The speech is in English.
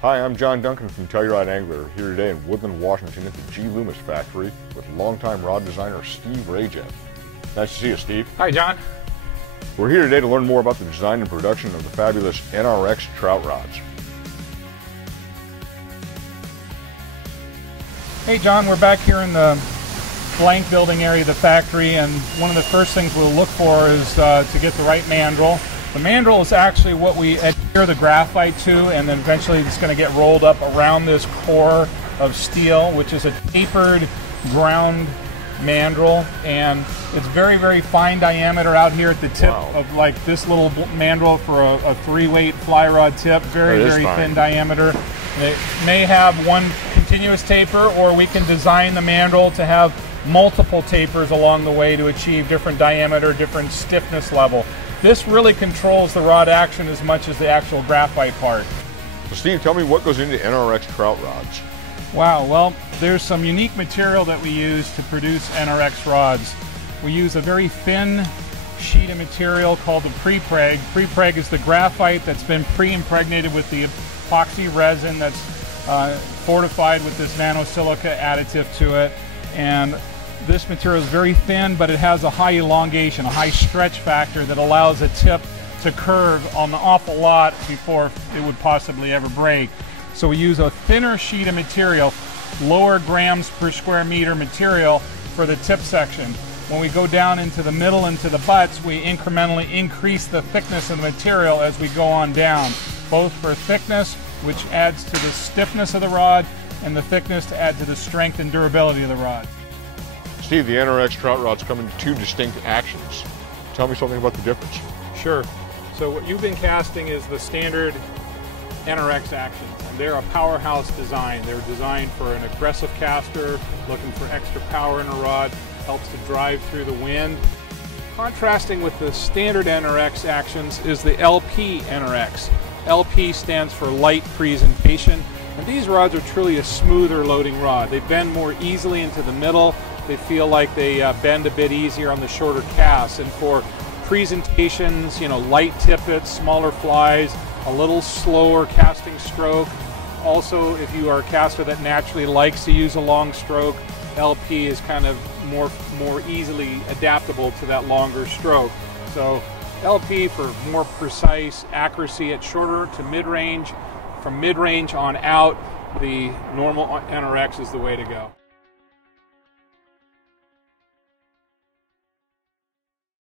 Hi, I'm John Duncan from Telluride Angler, here today in Woodland, Washington at the G.Loomis factory with longtime rod designer Steve Rayjet. Nice to see you, Steve. Hi, John. We're here today to learn more about the design and production of the fabulous NRX Trout rods. Hey, John, we're back here in the blank building area of the factory, and one of the first things we'll look for is to get the right mandrel. The mandrel is actually what we adhere the graphite to, and then eventually it's going to get rolled up around this core of steel, which is a tapered ground mandrel, and it's very, very fine diameter out here at the tip of like this little mandrel for a 3-weight fly rod tip. Very, very thin diameter. It may have one continuous taper, or we can design the mandrel to have multiple tapers along the way to achieve different diameter, different stiffness level. This really controls the rod action as much as the actual graphite part. So Steve, tell me what goes into NRX Trout rods. Wow, well, there's some unique material that we use to produce NRX rods. We use a very thin sheet of material called the pre-preg. Pre-preg is the graphite that's been pre-impregnated with the epoxy resin that's fortified with this nanosilica additive to it. And this material is very thin, but it has a high elongation, a high stretch factor that allows a tip to curve an awful lot before it would possibly ever break. So we use a thinner sheet of material, lower grams per square meter material for the tip section. When we go down into the middle and to the butts, we incrementally increase the thickness of the material as we go on down, both for thickness, which adds to the stiffness of the rod, and the thickness to add to the strength and durability of the rod. Steve, the NRX Trout rods come in two distinct actions. Tell me something about the difference. Sure. So what you've been casting is the standard NRX actions, and they're a powerhouse design. They're designed for an aggressive caster, looking for extra power in a rod, helps to drive through the wind. Contrasting with the standard NRX actions is the LP NRX. LP stands for light presentation, and these rods are truly a smoother loading rod. They bend more easily into the middle. They feel like they bend a bit easier on the shorter casts, and for presentations, light tippets, smaller flies, a little slower casting stroke. Also, if you are a caster that naturally likes to use a long stroke, LP is kind of more easily adaptable to that longer stroke. So LP for more precise accuracy at shorter to mid-range. From mid-range on out, the normal NRX is the way to go.